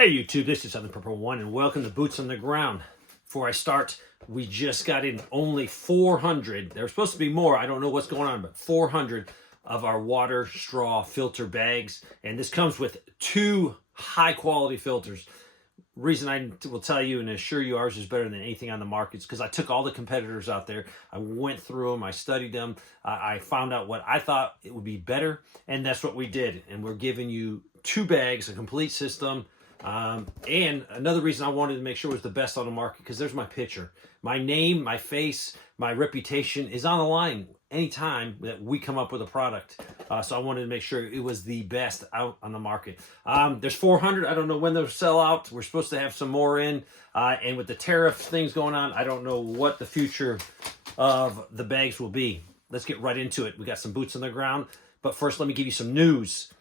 Hey YouTube, this is Southern Purple One, and welcome to Boots on the Ground. Before I start, we just got in only 400. There were supposed to be more. I don't know what's going on, but 400 of our water straw filter bags, and this comes with two high-quality filters. Reason I will tell you and assure you ours is better than anything on the market is because I took all the competitors out there. I went through them. I studied them. I found out what I thought it would be better, and that's what we did. And we're giving you two bags, a complete system. And another reason I wanted to make sure it was the best on the market, because there's my picture. My name, my face, my reputation is on the line anytime that we come up with a product. So I wanted to make sure it was the best out on the market. There's 400. I don't know when they'll sell out. We're supposed to have some more in. And with the tariff things going on, I don't know what the future of the bags will be. Let's get right into it. We got some boots on the ground. But first, let me give you some news.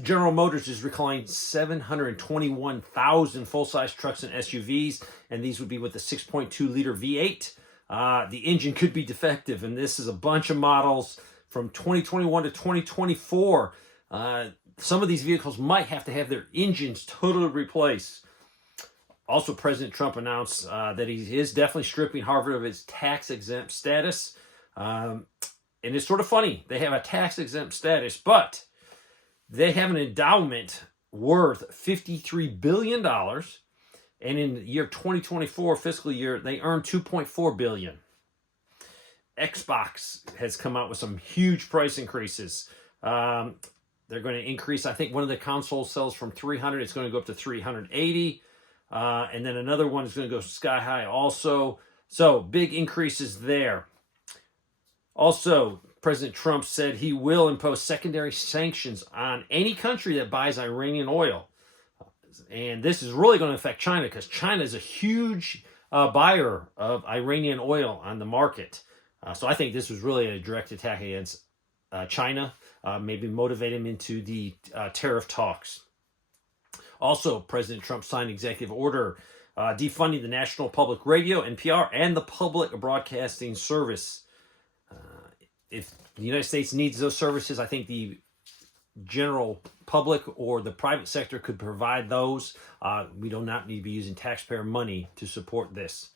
General Motors is recalling 721,000 full-size trucks and SUVs, and these would be with the 6.2-liter V8. The engine could be defective, and this is a bunch of models from 2021 to 2024. Some of these vehicles might have to have their engines totally replaced. Also, President Trump announced that he is definitely stripping Harvard of its tax-exempt status. And it's sort of funny. They have a tax-exempt status, but they have an endowment worth $53 billion. And in the year 2024 fiscal year, they earned $2.4 billion. Xbox has come out with some huge price increases. They're going to increase, I think one of the consoles sells from 300, it's going to go up to 380. And then another one is going to go sky high also. So big increases there. Also, President Trump said he will impose secondary sanctions on any country that buys Iranian oil. And this is really going to affect China because China is a huge buyer of Iranian oil on the market. So I think this was really a direct attack against China, maybe motivate him into the tariff talks. Also, President Trump signed executive order defunding the National Public Radio, NPR, and the Public Broadcasting Service. If the United States needs those services, I think the general public or the private sector could provide those. We do not need to be using taxpayer money to support this.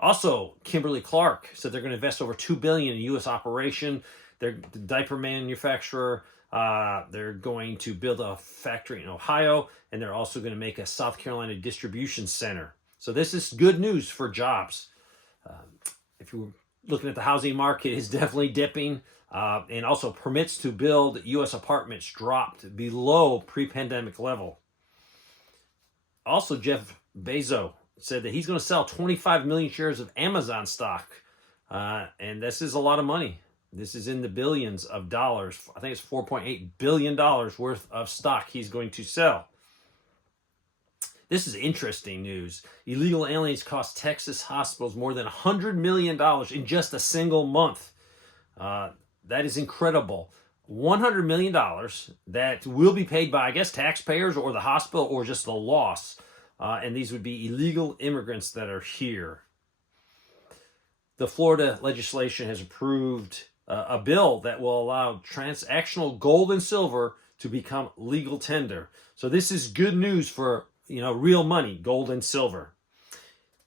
Also, Kimberly-Clark said they're going to invest over $2 billion in U.S. operation. They're the diaper manufacturer. They're going to build a factory in Ohio, and they're also going to make a South Carolina distribution center. So this is good news for jobs. If you were looking at the housing market, is definitely dipping, and also permits to build U.S. apartments dropped below pre-pandemic level. Also, Jeff Bezos said that he's going to sell 25 million shares of Amazon stock, and this is a lot of money. This is in the billions of dollars. I think it's $4.8 billion worth of stock he's going to sell. This is interesting news. Illegal aliens cost Texas hospitals more than $100 million in just a single month. That is incredible. $100 million that will be paid by, I guess, taxpayers or the hospital or just the loss. And these would be illegal immigrants that are here. The Florida legislation has approved a bill that will allow transactional gold and silver to become legal tender. So this is good news for real money, gold and silver.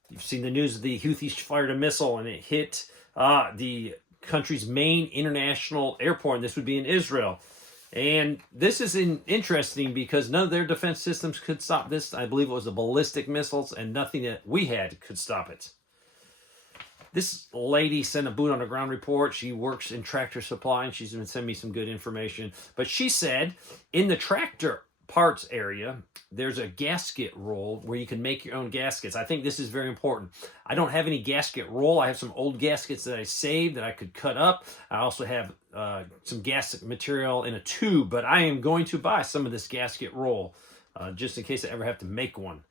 You've seen the news of the Houthis fired a missile and it hit the country's main international airport, and this would be in Israel. And this is interesting because none of their defense systems could stop this. I believe it was the ballistic missiles, and nothing that we had could stop it. This lady sent a boot on the ground report. She works in tractor supply, and she's going to send me some good information. But she said in the tractor parts area, there's a gasket roll where you can make your own gaskets. I think this is very important. I don't have any gasket roll. I have some old gaskets that I saved that I could cut up. I also have some gasket material in a tube, but I am going to buy some of this gasket roll just in case I ever have to make one.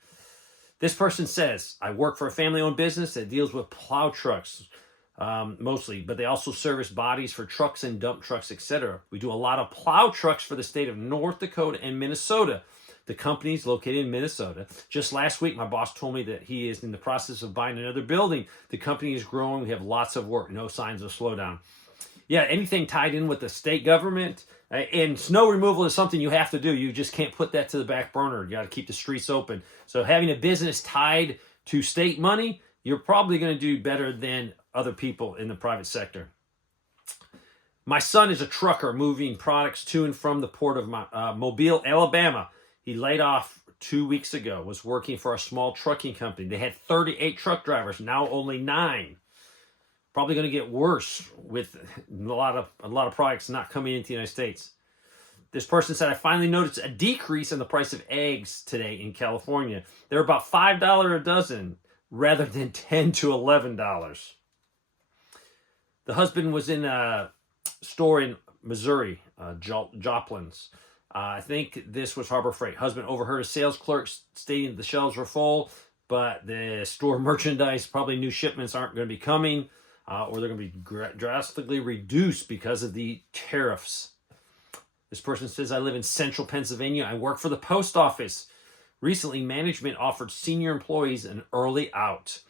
This person says, I work for a family-owned business that deals with plow trucks mostly, but they also service bodies for trucks and dump trucks, etc. We do a lot of plow trucks for the state of North Dakota and Minnesota. The company is located in Minnesota. Just last week, my boss told me that he is in the process of buying another building. The company is growing. We have lots of work, no signs of slowdown. Yeah, anything tied in with the state government, And snow removal is something you have to do. You just can't put that to the back burner. You got to keep the streets open. So having a business tied to state money, you're probably going to do better than other people in the private sector. My son is a trucker moving products to and from the port of Mobile, Alabama. He laid off 2 weeks ago, was working for a small trucking company. They had 38 truck drivers, now only 9. Probably going to get worse with a lot of products not coming into the United States. This person said, I finally noticed a decrease in the price of eggs today in California. They're about $5 a dozen rather than $10 to $11. The husband was in a store in Missouri, Joplin's. I think this was Harbor Freight. Husband overheard a sales clerk stating the shelves were full, but the store merchandise, probably new shipments aren't going to be coming, or they're going to be drastically reduced because of the tariffs. This person says, I live in central Pennsylvania. I work for the post office. Recently, management offered senior employees an early out.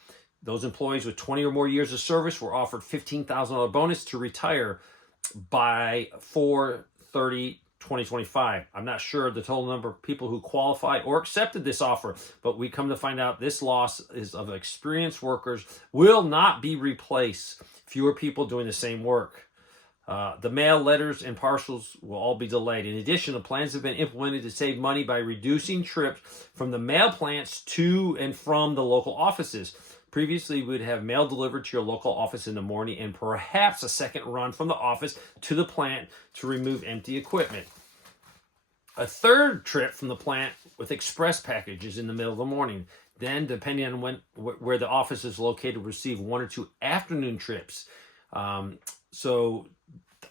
Those employees with 20 or more years of service were offered $15,000 bonus to retire by 4/30/2025. I'm not sure of the total number of people who qualified or accepted this offer, but we come to find out this loss is of experienced workers will not be replaced. Fewer people doing the same work. The mail, letters, and parcels will all be delayed. In addition, the plans have been implemented to save money by reducing trips from the mail plants to and from the local offices. Previously, we would have mail delivered to your local office in the morning and perhaps a second run from the office to the plant to remove empty equipment. A third trip from the plant with express packages in the middle of the morning. Then, depending on where the office is located, receive 1 or 2 afternoon trips. So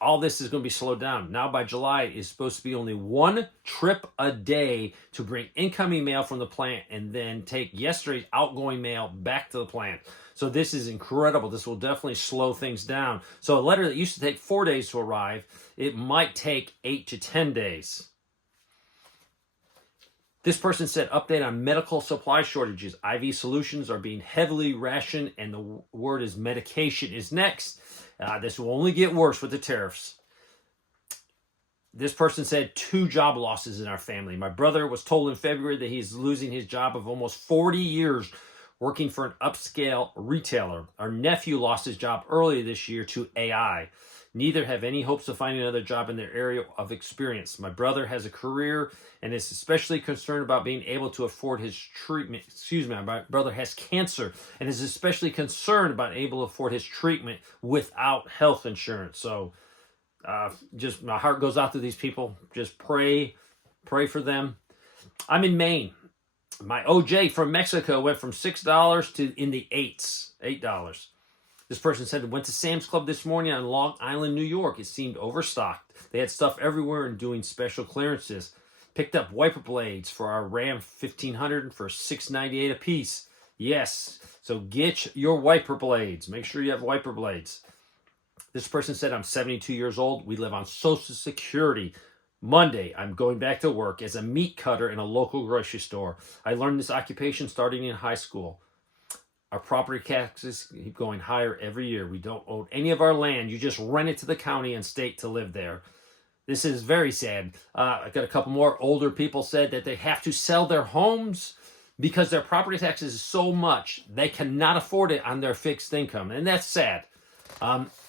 all this is going to be slowed down. Now by July, it's supposed to be only 1 trip a day to bring incoming mail from the plant and then take yesterday's outgoing mail back to the plant. So this is incredible. This will definitely slow things down. So a letter that used to take 4 days to arrive, it might take 8 to 10 days. This person said, update on medical supply shortages. IV solutions are being heavily rationed, and the word is medication is next. This will only get worse with the tariffs. This person said 2 job losses in our family. My brother was told in February that he's losing his job of almost 40 years working for an upscale retailer. Our nephew lost his job earlier this year to AI. Neither have any hopes of finding another job in their area of experience. My brother has a career and is especially concerned about being able to afford his treatment. My brother has cancer and is especially concerned about able to afford his treatment without health insurance. So just my heart goes out to these people. Just pray for them. I'm in Maine. My OJ from Mexico went from $6 to in the $8. This person said, went to Sam's Club this morning on Long Island, New York. It seemed overstocked. They had stuff everywhere and doing special clearances. Picked up wiper blades for our Ram 1500 for $6.98 a piece. Yes, so get your wiper blades. Make sure you have wiper blades. This person said, I'm 72 years old. We live on Social Security. Monday, I'm going back to work as a meat cutter in a local grocery store. I learned this occupation starting in high school. Our property taxes keep going higher every year. We don't own any of our land. You just rent it to the county and state to live there. This is very sad. I got a couple more older people said that they have to sell their homes because their property taxes is so much they cannot afford it on their fixed income, and that's sad.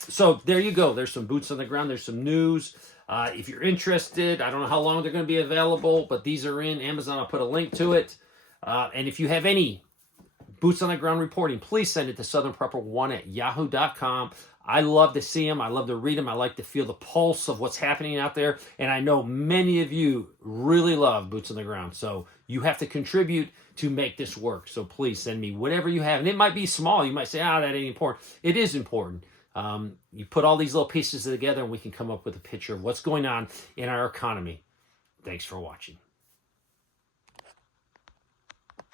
So there you go. There's some boots on the ground. There's some news. If you're interested, I don't know how long they're going to be available, but these are in Amazon. I'll put a link to it. And if you have any boots on the ground reporting, please send it to southernprepper1@yahoo.com. I love to see them. I love to read them. I like to feel the pulse of what's happening out there. And I know many of you really love boots on the ground. So you have to contribute to make this work. So please send me whatever you have. And it might be small. You might say, that ain't important. It is important. You put all these little pieces together and we can come up with a picture of what's going on in our economy. Thanks for watching.